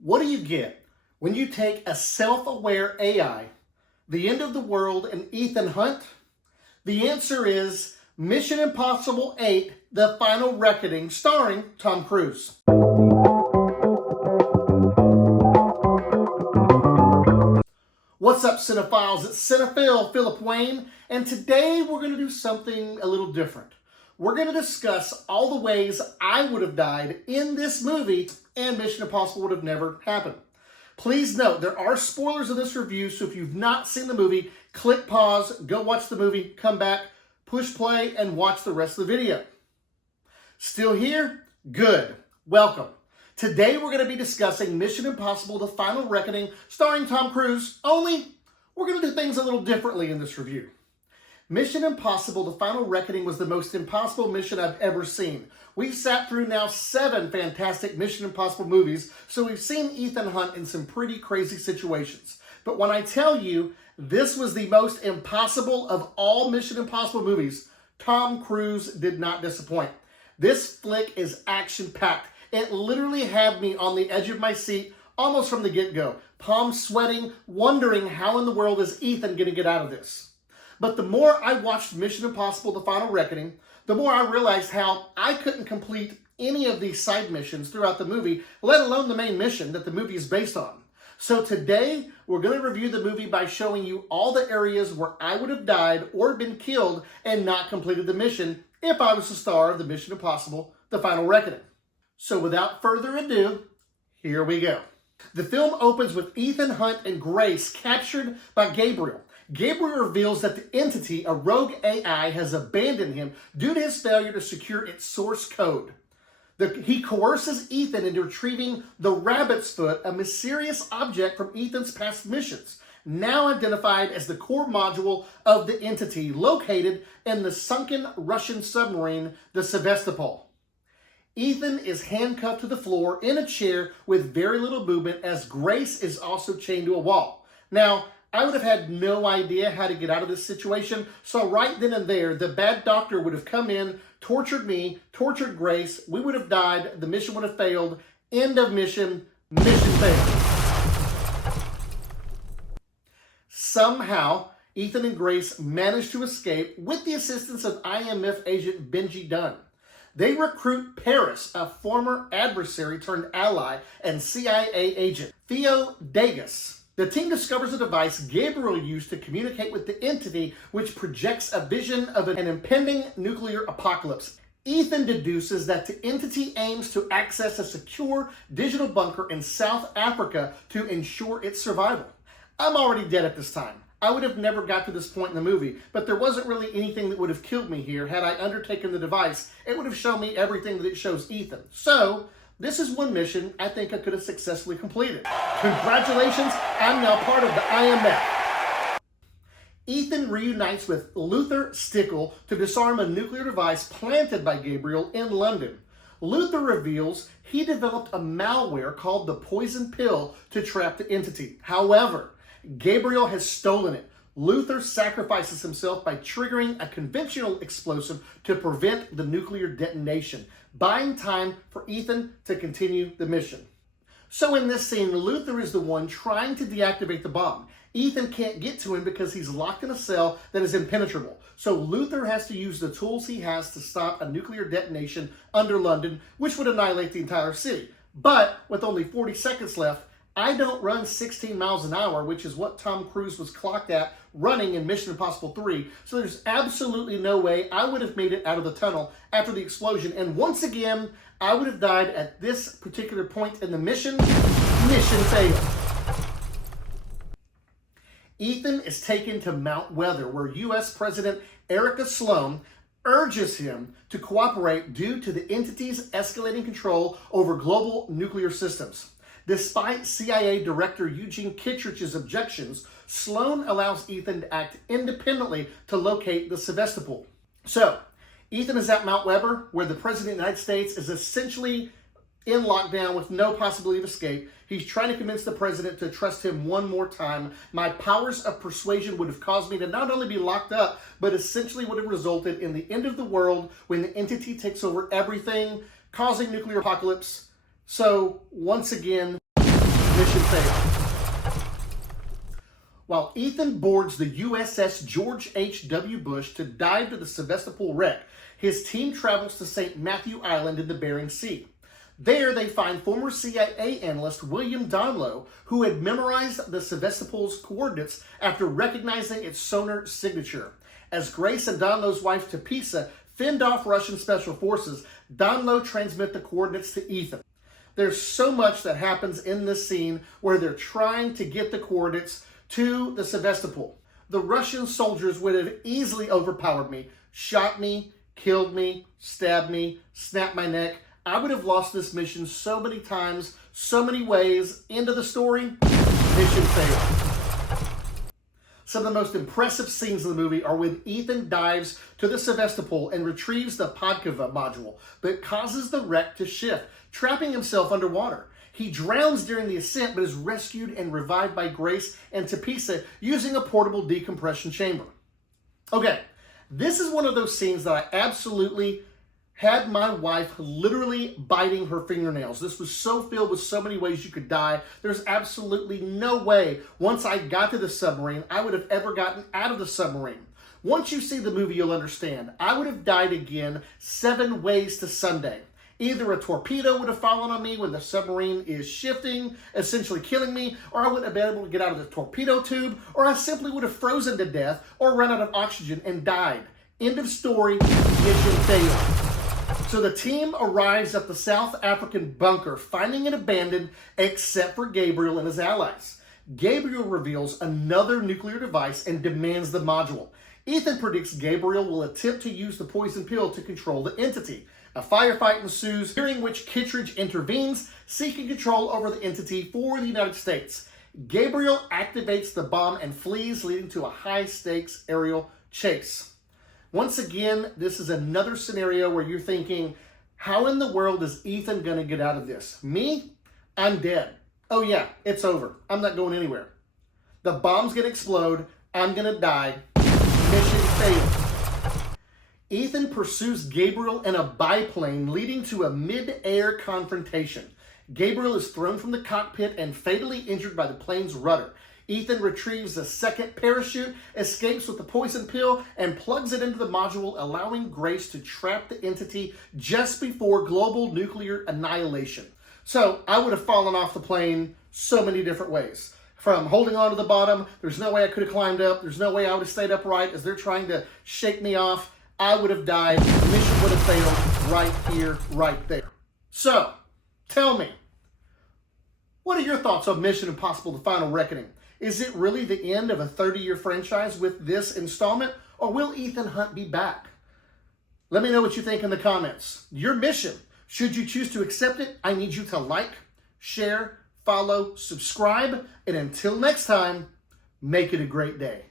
What do you get when you take a self-aware AI, the end of the world, and Ethan Hunt? The answer is Mission Impossible 8, The Final Reckoning, starring Tom Cruise. What's up, cinephiles? It's Cinephile Philip Wayne, and today we're going to do something a little different. We're going to discuss all the ways I would have died in this movie and Mission Impossible would have never happened. Please note, there are spoilers in this review, so if you've not seen the movie, click pause, go watch the movie, come back, push play, and watch the rest of the video. Still here? Good. Welcome. Today we're going to be discussing Mission Impossible: The Final Reckoning, starring Tom Cruise, only we're going to do things a little differently in this review. Mission Impossible: The Final Reckoning was the most impossible mission I've ever seen. We've sat through now 7 fantastic Mission Impossible movies, so we've seen Ethan Hunt in some pretty crazy situations. But when I tell you this was the most impossible of all Mission Impossible movies, Tom Cruise did not disappoint. This flick is action-packed. It literally had me on the edge of my seat almost from the get-go, palms sweating, wondering how in the world is Ethan going to get out of this. But the more I watched Mission Impossible: The Final Reckoning, the more I realized how I couldn't complete any of these side missions throughout the movie, let alone the main mission that the movie is based on. So today, we're going to review the movie by showing you all the areas where I would have died or been killed and not completed the mission if I was the star of the Mission Impossible: The Final Reckoning. So without further ado, here we go. The film opens with Ethan Hunt and Grace captured by Gabriel. Gabriel reveals that the entity, a rogue AI, has abandoned him due to his failure to secure its source code. He coerces Ethan into retrieving the rabbit's foot, a mysterious object from Ethan's past missions, now identified as the core module of the entity located in the sunken Russian submarine, the Sevastopol. Ethan is handcuffed to the floor in a chair with very little movement, as Grace is also chained to a wall. Now, I would have had no idea how to get out of this situation, so right then and there, the bad doctor would have come in, tortured me, tortured Grace, we would have died, the mission would have failed, end of mission, mission failed. Somehow, Ethan and Grace managed to escape with the assistance of IMF agent Benji Dunn. They recruit Paris, a former adversary turned ally and CIA agent, Theo Dagas. The team discovers a device Gabriel used to communicate with the entity, which projects a vision of an impending nuclear apocalypse. Ethan deduces that the entity aims to access a secure digital bunker in South Africa to ensure its survival. I'm already dead at this time. I would have never got to this point in the movie, but there wasn't really anything that would have killed me here. Had I undertaken the device, it would have shown me everything that it shows Ethan. So, this is one mission I think I could have successfully completed. Congratulations, I'm now part of the IMF. Ethan reunites with Luther Stickle to disarm a nuclear device planted by Gabriel in London. Luther reveals he developed a malware called the Poison Pill to trap the entity. However, Gabriel has stolen it. Luther sacrifices himself by triggering a conventional explosive to prevent the nuclear detonation, buying time for Ethan to continue the mission. So in this scene, Luther is the one trying to deactivate the bomb. Ethan can't get to him because he's locked in a cell that is impenetrable. So Luther has to use the tools he has to stop a nuclear detonation under London, which would annihilate the entire city. But with only 40 seconds left, I don't run 16 miles an hour, which is what Tom Cruise was clocked at running in Mission Impossible 3. So there's absolutely no way I would have made it out of the tunnel after the explosion. And once again, I would have died at this particular point in the mission. Mission failed. Ethan is taken to Mount Weather, where U.S. President Erica Sloan urges him to cooperate due to the entity's escalating control over global nuclear systems. Despite CIA Director Eugene Kittrich's objections, Sloan allows Ethan to act independently to locate the Sevastopol. So, Ethan is at Mount Weber, where the President of the United States is essentially in lockdown with no possibility of escape. He's trying to convince the President to trust him one more time. My powers of persuasion would have caused me to not only be locked up, but essentially would have resulted in the end of the world when the entity takes over everything, causing nuclear apocalypse. So, once again, Mission failed. While Ethan boards the USS George H.W. Bush to dive to the Sevastopol wreck, his team travels to St. Matthew Island in the Bering Sea. There, they find former CIA analyst William Donlow, who had memorized the Sevastopol's coordinates after recognizing its sonar signature. As Grace and Donlow's wife Tepisa fend off Russian special forces, Donlow transmits the coordinates to Ethan. There's so much that happens in this scene where they're trying to get the coordinates to the Sevastopol. The Russian soldiers would have easily overpowered me, shot me, killed me, stabbed me, snapped my neck. I would have lost this mission so many times, so many ways. End of the story, mission failed. Some of the most impressive scenes in the movie are when Ethan dives to the Sevastopol and retrieves the Podkova module, but causes the wreck to shift, trapping himself underwater. He drowns during the ascent, but is rescued and revived by Grace and Tepisa using a portable decompression chamber. Okay, this is one of those scenes that I absolutely had my wife literally biting her fingernails. This was so filled with so many ways you could die. There's absolutely no way, once I got to the submarine, I would have ever gotten out of the submarine. Once you see the movie, you'll understand. I would have died again 7 ways to Sunday. Either a torpedo would have fallen on me when the submarine is shifting, essentially killing me, or I wouldn't have been able to get out of the torpedo tube, or I simply would have frozen to death or run out of oxygen and died. End of story, mission failed. So the team arrives at the South African bunker, finding it abandoned except for Gabriel and his allies. Gabriel reveals another nuclear device and demands the module. Ethan predicts Gabriel will attempt to use the poison pill to control the entity. A firefight ensues, during which Kittredge intervenes, seeking control over the entity for the United States. Gabriel activates the bomb and flees, leading to a high-stakes aerial chase. Once again, this is another scenario where you're thinking, how in the world is Ethan going to get out of this? Me? I'm dead. Oh yeah, it's over. I'm not going anywhere. The bomb's going to explode. I'm going to die. Mission failed. Ethan pursues Gabriel in a biplane, leading to a mid-air confrontation. Gabriel is thrown from the cockpit and fatally injured by the plane's rudder. Ethan retrieves a second parachute, escapes with the poison pill, and plugs it into the module, allowing Grace to trap the entity just before global nuclear annihilation. So I would have fallen off the plane so many different ways. From holding on to the bottom, there's no way I could have climbed up, there's no way I would have stayed upright as they're trying to shake me off. I would have died, the mission would have failed right here, right there. So, tell me, what are your thoughts on Mission Impossible: The Final Reckoning? Is it really the end of a 30-year franchise with this installment, or will Ethan Hunt be back? Let me know what you think in the comments. Your mission, should you choose to accept it, I need you to like, share, follow, subscribe, and until next time, make it a great day.